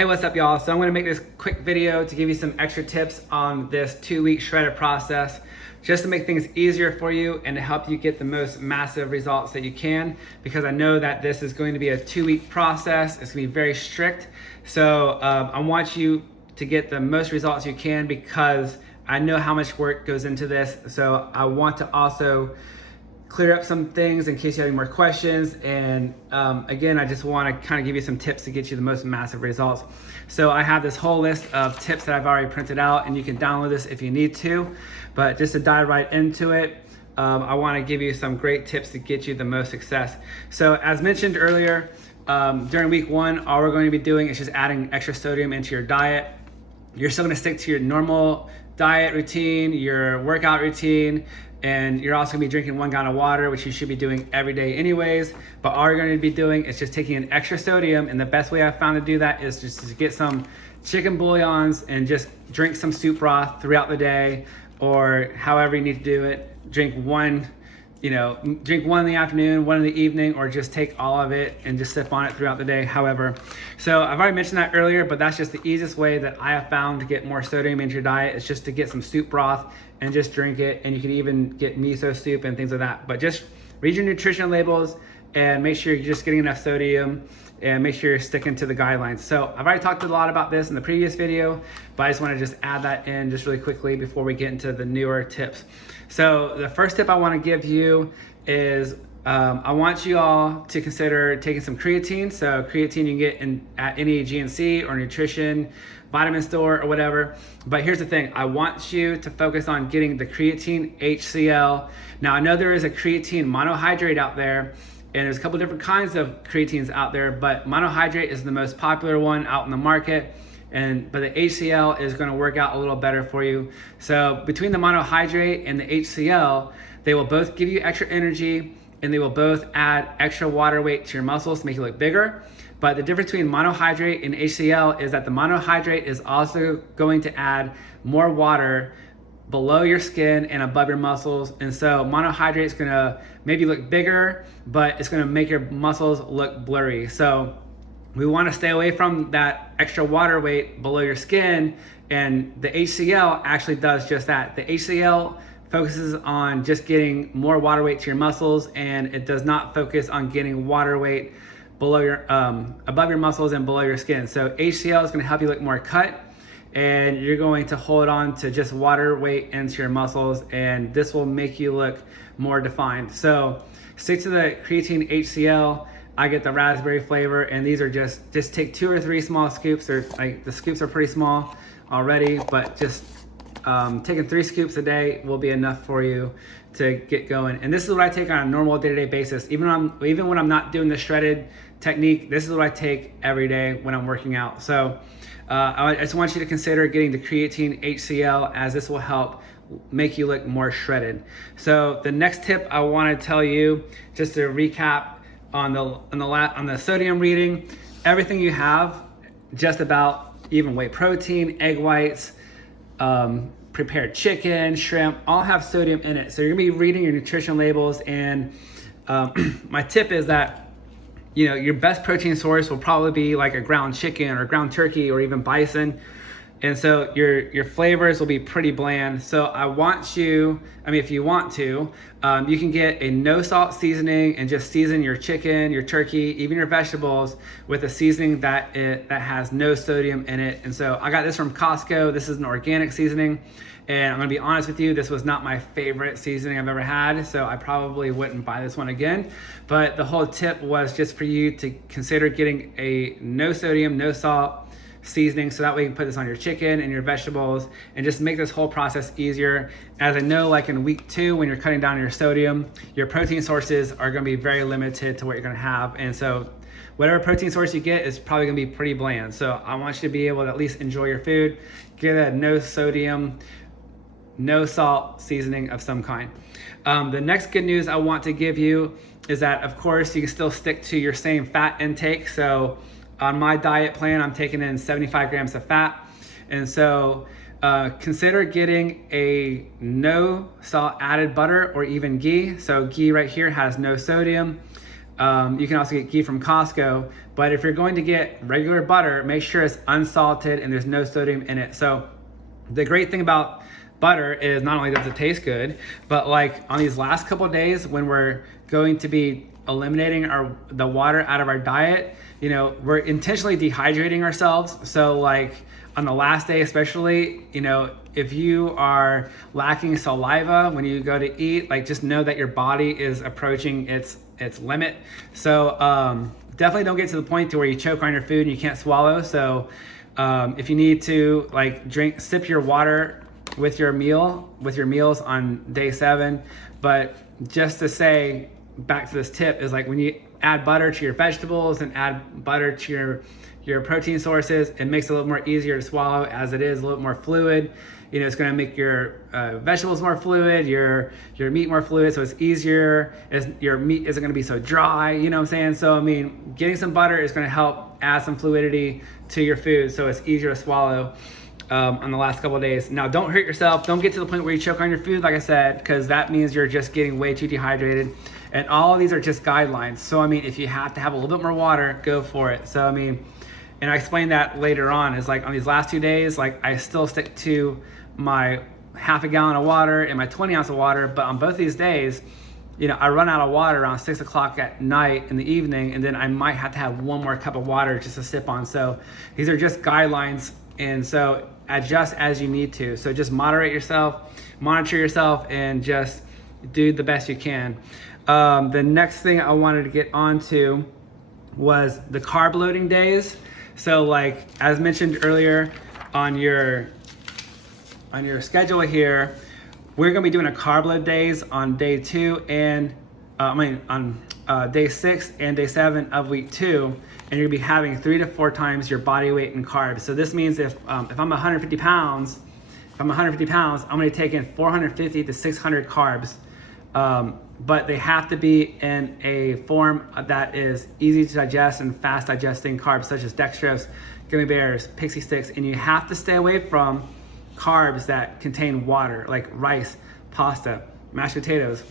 Hey, what's up, y'all? So I'm gonna make this quick video to give you some extra tips on this 2-week shredder process, just to make things easier for you and to help you get the most massive results that you can, because I know that this is going to be a 2-week process. It's gonna be very strict. So I want you to get the most results you can, because I know how much work goes into this. So I want to also clear up some things in case you have any more questions. And again, I just want to kind of give you some tips to get you the most massive results. So I have this whole list of tips that I've already printed out, and you can download this if you need to. But just to dive right into it, I want to give you some great tips to get you the most success. So as mentioned earlier, during week 1, all we're going to be doing is just adding extra sodium into your diet. You're still going to stick to your normal diet routine, your workout routine, and you're also gonna be drinking 1 gallon of water, which you should be doing every day anyways. But all you're gonna be doing is just taking an extra sodium, and the best way I've found to do that is just to get some chicken bouillons and just drink some soup broth throughout the day, or however you need to do it. Drink one in the afternoon, 1 in the evening, or just take all of it and just sip on it throughout the day, however. So I've already mentioned that earlier, but that's just the easiest way that I have found to get more sodium into your diet. Is just to get some soup broth and just drink it. And you can even get miso soup and things like that. But just read your nutrition labels and make sure you're just getting enough sodium, and make sure you're sticking to the guidelines. So I've already talked a lot about this in the previous video, but I just want to just add that in just really quickly before we get into the newer tips. So the first tip I want to give you is I want you all to consider taking some creatine. So creatine you can get at any GNC or nutrition vitamin store or whatever. But here's the thing, I want you to focus on getting the creatine HCl. Now I know there is a creatine monohydrate out there, and there's a couple different kinds of creatines out there, but monohydrate is the most popular one out in the market. But the HCl is going to work out a little better for you. So between the monohydrate and the HCl, they will both give you extra energy, and they will both add extra water weight to your muscles to make you look bigger. But the difference between monohydrate and HCl is that the monohydrate is also going to add more water below your skin and above your muscles. And so monohydrate is gonna maybe look bigger, but it's gonna make your muscles look blurry. So we wanna stay away from that extra water weight below your skin, and the HCl actually does just that. The HCl focuses on just getting more water weight to your muscles, and it does not focus on getting water weight below your above your muscles and below your skin. So HCl is gonna help you look more cut, and you're going to hold on to just water weight into your muscles, and this will make you look more defined. So stick to the creatine HCl. I get the raspberry flavor, and these are just take 2 or 3 small scoops. They're like, the scoops are pretty small already, but just taking 3 scoops a day will be enough for you to get going. And this is what I take on a normal day-to-day basis. Even when I'm not doing the shredded technique, this is what I take every day when I'm working out. So I just want you to consider getting the creatine HCl, as this will help make you look more shredded. So the next tip I want to tell you, just to recap on the sodium reading, everything you have, just about, even whey protein, egg whites, prepared chicken, shrimp, all have sodium in it. So you're gonna be reading your nutrition labels, and my tip is that your best protein source will probably be like a ground chicken or ground turkey or even bison. And so your flavors will be pretty bland. So I want you, if you want to, you can get a no salt seasoning and just season your chicken, your turkey, even your vegetables with a seasoning that has no sodium in it. And so I got this from Costco. This is an organic seasoning. And I'm gonna be honest with you, this was not my favorite seasoning I've ever had, so I probably wouldn't buy this one again. But the whole tip was just for you to consider getting a no sodium, no salt seasoning, so that way you can put this on your chicken and your vegetables and just make this whole process easier. As I know, like in week 2, when you're cutting down your sodium, your protein sources are gonna be very limited to what you're gonna have. And so whatever protein source you get is probably gonna be pretty bland. So I want you to be able to at least enjoy your food. Get a no sodium, no salt seasoning of some kind. The next good news I want to give you is that, of course, you can still stick to your same fat intake. So on my diet plan, I'm taking in 75 grams of fat. And so consider getting a no salt added butter or even ghee. So ghee right here has no sodium. You can also get ghee from Costco, but if you're going to get regular butter, make sure it's unsalted and there's no sodium in it. So the great thing about butter is not only does it taste good, but like on these last couple of days when we're going to be eliminating the water out of our diet, you know, we're intentionally dehydrating ourselves. So like on the last day especially, you know, if you are lacking saliva when you go to eat, like just know that your body is approaching its limit. So definitely don't get to the point to where you choke on your food and you can't swallow. So if you need to like sip your water with your meals on day 7. But just to say, back to this tip, is like when you add butter to your vegetables and add butter to your protein sources, it makes it a little more easier to swallow, as it is a little more fluid. You know, it's going to make your vegetables more fluid, your meat more fluid, so it's easier. Your meat isn't going to be so dry, you know what I'm saying? So I mean, getting some butter is going to help add some fluidity to your food, so it's easier to swallow on the last couple of days. Now, don't hurt yourself. Don't get to the point where you choke on your food, like I said, because that means you're just getting way too dehydrated. And all of these are just guidelines. So I mean, if you have to have a little bit more water, go for it. So I mean, and I explained that later on, is like on these last 2 days, like I still stick to my half a gallon of water and my 20 ounce of water, but on both these days, you know, I run out of water around 6 o'clock at night in the evening, and then I might have to have one more cup of water just to sip on. So these are just guidelines, and so adjust as you need to. So just moderate yourself, monitor yourself, and just do the best you can. The next thing I wanted to get onto was the carb loading days. So like, as mentioned earlier, on your schedule here, we're gonna be doing a carb load days on day 2 and on day 6 and day 7 of week 2, and you're gonna be having 3 to 4 times your body weight in carbs. So this means if I'm 150 pounds, I'm gonna take in 450 to 600 carbs. But they have to be in a form that is easy to digest and fast digesting carbs, such as dextrose, gummy bears, pixie sticks, and you have to stay away from carbs that contain water, like rice, pasta, mashed potatoes,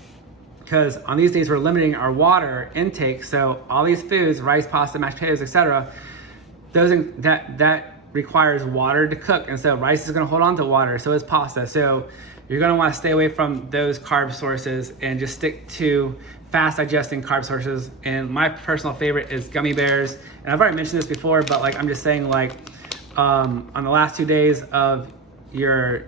because on these days we're limiting our water intake. So all these foods, rice, pasta, mashed potatoes, etc., that requires water to cook, and so rice is going to hold on to water, so is pasta. So you're going to want to stay away from those carb sources and just stick to fast digesting carb sources. And my personal favorite is gummy bears. And I've already mentioned this before, but like I'm just saying, like on the last 2 days of your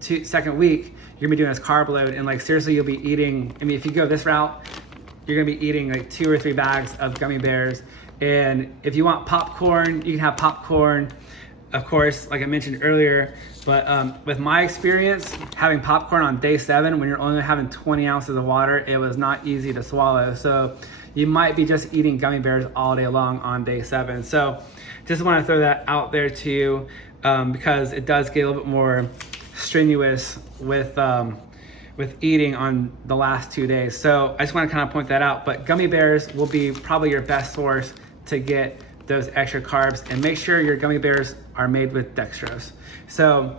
second week, you're gonna be doing this carb load, and like seriously, you'll be eating, I mean, if you go this route, you're gonna be eating like 2 or 3 bags of gummy bears. And if you want popcorn, you can have popcorn, of course, like I mentioned earlier. But with my experience, having popcorn on day 7, when you're only having 20 ounces of water, it was not easy to swallow. So you might be just eating gummy bears all day long on day 7. So just want to throw that out there to you, because it does get a little bit more strenuous with eating on the last 2 days. So I just want to kind of point that out. But gummy bears will be probably your best source to get those extra carbs, and make sure your gummy bears are made with dextrose. So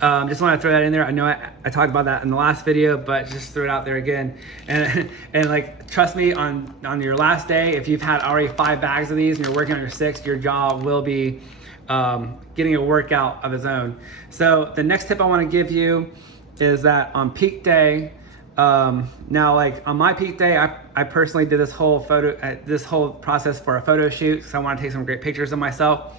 just want to throw that in there. I know I talked about that in the last video, but just throw it out there again. And like, trust me, on your last day, if you've had already 5 bags of these and you're working on your 6th, your jaw will be getting a workout of its own. So the next tip I want to give you is that on peak day, now like on my peak day, I personally did this whole process for a photo shoot, because I want to take some great pictures of myself.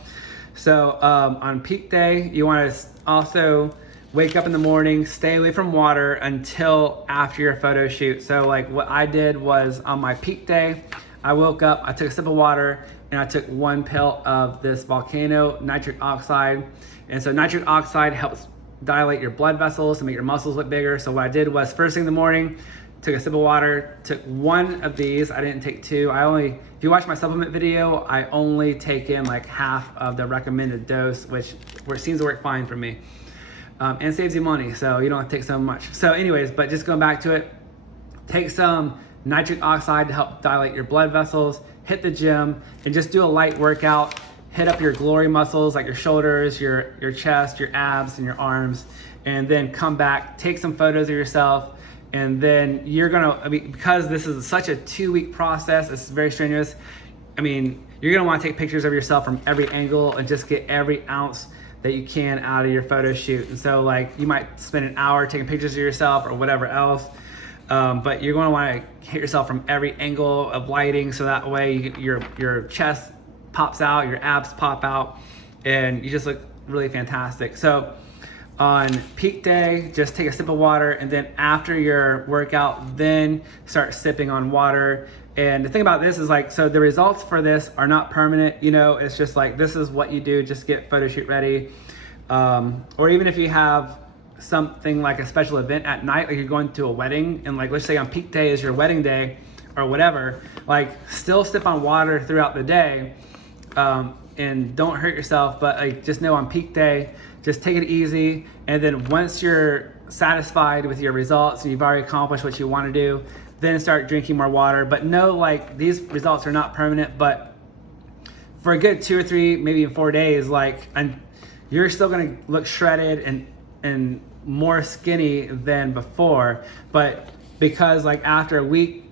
So on peak day, you want to also wake up in the morning, stay away from water until after your photo shoot. So like what I did was, on my peak day, I woke up, I took a sip of water, and I took 1 pill of this Volcano nitric oxide. And so nitric oxide helps dilate your blood vessels to make your muscles look bigger. So what I did was, first thing in the morning, took a sip of water, took 1 of these. I didn't take 2. If you watch my supplement video, I only take in like half of the recommended dose, which seems to work fine for me. And saves you money, so you don't have to take so much. So anyways, but just going back to it, take some nitric oxide to help dilate your blood vessels, hit the gym, and just do a light workout. Hit up your glory muscles, like your shoulders, your chest, your abs, and your arms, and then come back, take some photos of yourself, And then you're gonna, I mean, because this is such a 2-week process, it's very strenuous. I mean, you're gonna wanna take pictures of yourself from every angle and just get every ounce that you can out of your photo shoot. And so like you might spend an hour taking pictures of yourself or whatever else, but you're gonna wanna hit yourself from every angle of lighting, so that way your chest pops out, your abs pop out, and you just look really fantastic. So on peak day, just take a sip of water, and then after your workout, then start sipping on water. And the thing about this is like, so the results for this are not permanent, you know, it's just like, this is what you do, just get photo shoot ready. Or even if you have something like a special event at night, like you're going to a wedding, and like, let's say on peak day is your wedding day or whatever, like still sip on water throughout the day, and don't hurt yourself, but like just know on peak day, just take it easy. And then once you're satisfied with your results and you've already accomplished what you want to do, then start drinking more water. But know like these results are not permanent, but for a good 2 or 3, maybe even 4 days, like, and you're still gonna look shredded and more skinny than before. But because like after a week,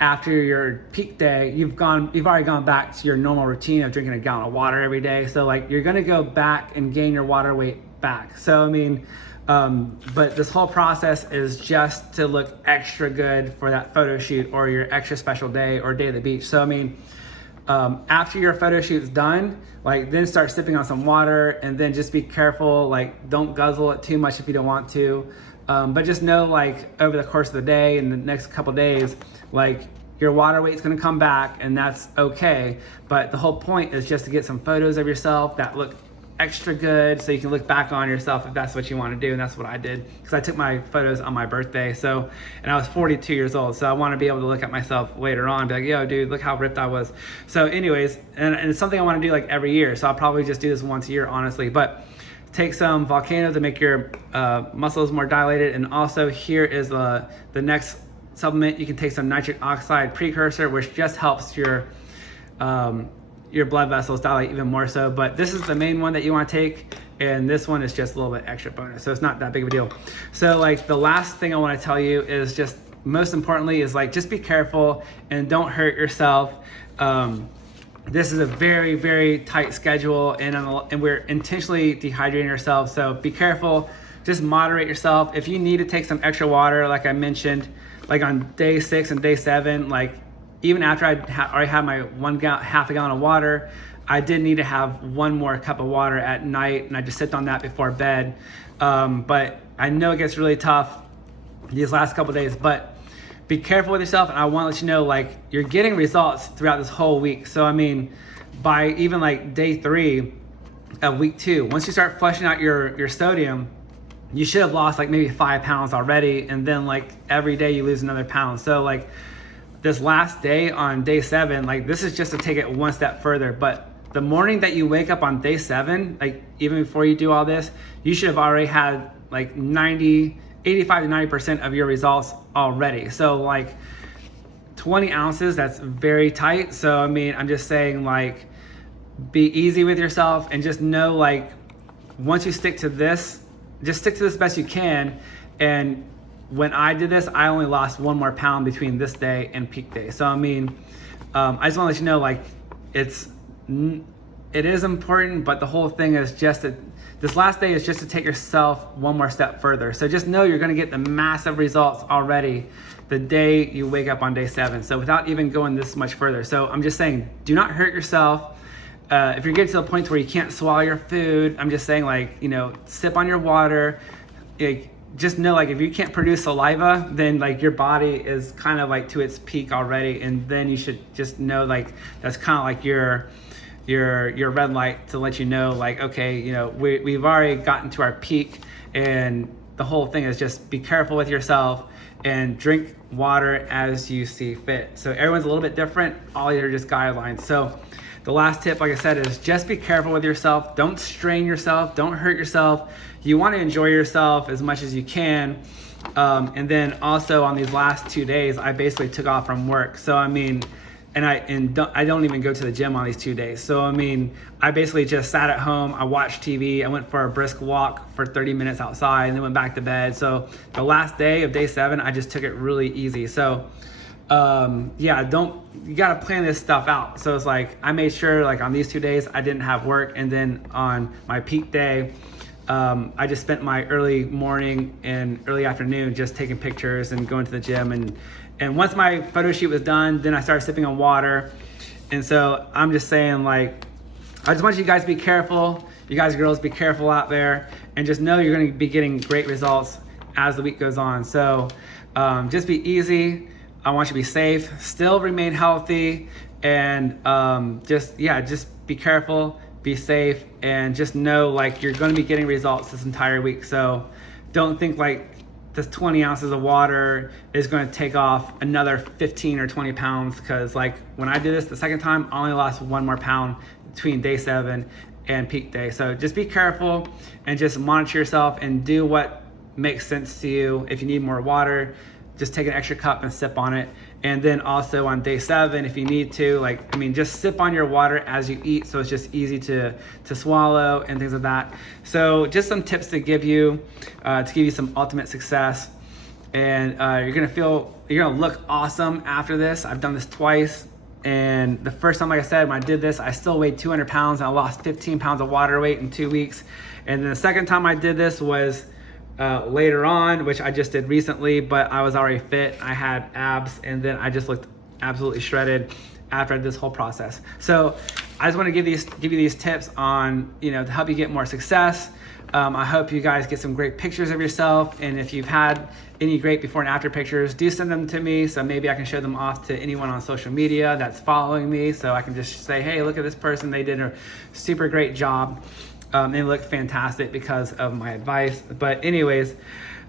after your peak day, you've already gone back to your normal routine of drinking a gallon of water every day. So like you're gonna go back and gain your water weight back. So I mean, but this whole process is just to look extra good for that photo shoot or your extra special day or day at the beach. So I mean, after your photo shoot's done, like then start sipping on some water, and then just be careful, like don't guzzle it too much if you don't want to. But just know like over the course of the day and the next couple days, like your water weight's gonna come back, and that's okay. But the whole point is just to get some photos of yourself that look extra good, so you can look back on yourself if that's what you want to do. And that's what I did, because I took my photos on my birthday, so, and I was 42 years old, so I want to be able to look at myself later on and be like, yo dude, look how ripped I was. So anyways, and it's something I want to do like every year, so I'll probably just do this once a year, honestly. But take some Volcano to make your muscles more dilated. And also here is the next supplement. You can take some nitric oxide precursor, which just helps your blood vessels dilate even more so. But this is the main one that you want to take, and this one is just a little bit extra bonus, so it's not that big of a deal. So like the last thing I want to tell you is just, most importantly, is like just be careful and don't hurt yourself. This is a very, very tight schedule, and we're intentionally dehydrating ourselves, so be careful. Just moderate yourself. If you need to take some extra water, like I mentioned, like on day 6 and day 7, like even after I already had my half a gallon of water, I did need to have 1 more cup of water at night, and I just sipped on that before bed. But I know it gets really tough these last couple days, but be careful with yourself. And I want to let you know, like, you're getting results throughout this whole week. So I mean, by even like day 3 of week 2, once you start flushing out your sodium, you should have lost like maybe 5 pounds already, and then like every day you lose another pound. So like this last day on day 7, like this is just to take it one step further. But the morning that you wake up on day 7, like even before you do all this, you should have already had like 85 to 90% of your results already. So like 20 ounces, that's very tight. So I mean, I'm just saying, like, be easy with yourself, and just know, like, once you stick to this, just stick to this best you can. And when I did this, I only lost 1 more pound between this day and peak day. So I mean, I just want to let you know, like, it is important, but the whole thing is just that this last day is just to take yourself 1 more step further. So just know you're going to get the massive results already the day you wake up on day 7. So without even going this much further. So I'm just saying, do not hurt yourself. If you're getting to the point where you can't swallow your food, I'm just saying, like, you know, sip on your water. Just know, like, if you can't produce saliva, then like your body is kind of like to its peak already, and then you should just know, like, that's kind of like your red light to let you know, like, okay, you know, we've already gotten to our peak. And the whole thing is just be careful with yourself and drink water as you see fit. So everyone's a little bit different. All these are just guidelines. So the last tip, like I said, is just be careful with yourself. Don't strain yourself. Don't hurt yourself. You want to enjoy yourself as much as you can. And then also on these last 2 days, I basically took off from work. So I mean, and I don't even go to the gym on these 2 days. So I mean, I basically just sat at home, I watched TV, I went for a brisk walk for 30 minutes outside, and then went back to bed. So the last day of day 7, I just took it really easy. So yeah, you gotta plan this stuff out. So it's like, I made sure like on these 2 days I didn't have work, and then on my peak day, I just spent my early morning and early afternoon just taking pictures and going to the gym. And once my photo shoot was done, then I started sipping on water. And so I'm just saying, like, I just want you guys to be careful. You guys, girls, be careful out there, and just know you're gonna be getting great results as the week goes on. So just be easy. I want you to be safe, still remain healthy, and just be careful, be safe, and just know like you're gonna be getting results this entire week. So don't think like this 20 ounces of water is going to take off another 15 or 20 pounds, because like when I did this the second time, I only lost 1 more pound between day 7 and peak day. So just be careful and just monitor yourself and do what makes sense to you. If you need more water, just take an extra cup and sip on it. And then also on day 7, if you need to, like, I mean, just sip on your water as you eat, so it's just easy to swallow and things like that. So just some tips to give you some ultimate success. And you're gonna look awesome after this. I've done this twice. And the first time, like I said, when I did this, I still weighed 200 pounds and I lost 15 pounds of water weight in 2 weeks. And then the second time I did this was later on, which I just did recently, but I was already fit. I had abs, and then I just looked absolutely shredded after I did this whole process. So I just want to give you these tips on, to help you get more success. I hope you guys get some great pictures of yourself, and if you've had any great before and after pictures, do send them to me, so maybe I can show them off to anyone on social media that's following me, so I can just say, hey, look at this person, they did a super great job. They look fantastic because of my advice. But anyways,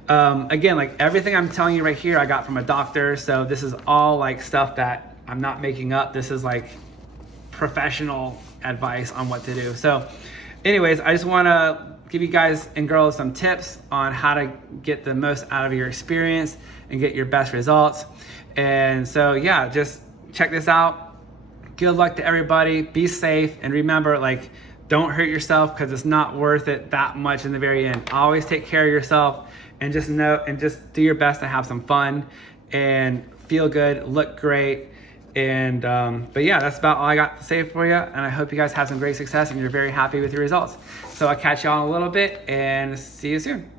again, like everything I'm telling you right here, I got from a doctor. So this is all like stuff that I'm not making up. This is like professional advice on what to do. So anyways, I just want to give you guys and girls some tips on how to get the most out of your experience and get your best results. And so yeah, just check this out. Good luck to everybody. Be safe, and remember, like, don't hurt yourself, because it's not worth it that much in the very end. Always take care of yourself, and just do your best to have some fun and feel good, look great. And but yeah, that's about all I got to say for you. And I hope you guys have some great success and you're very happy with your results. So I'll catch y'all in a little bit, and see you soon.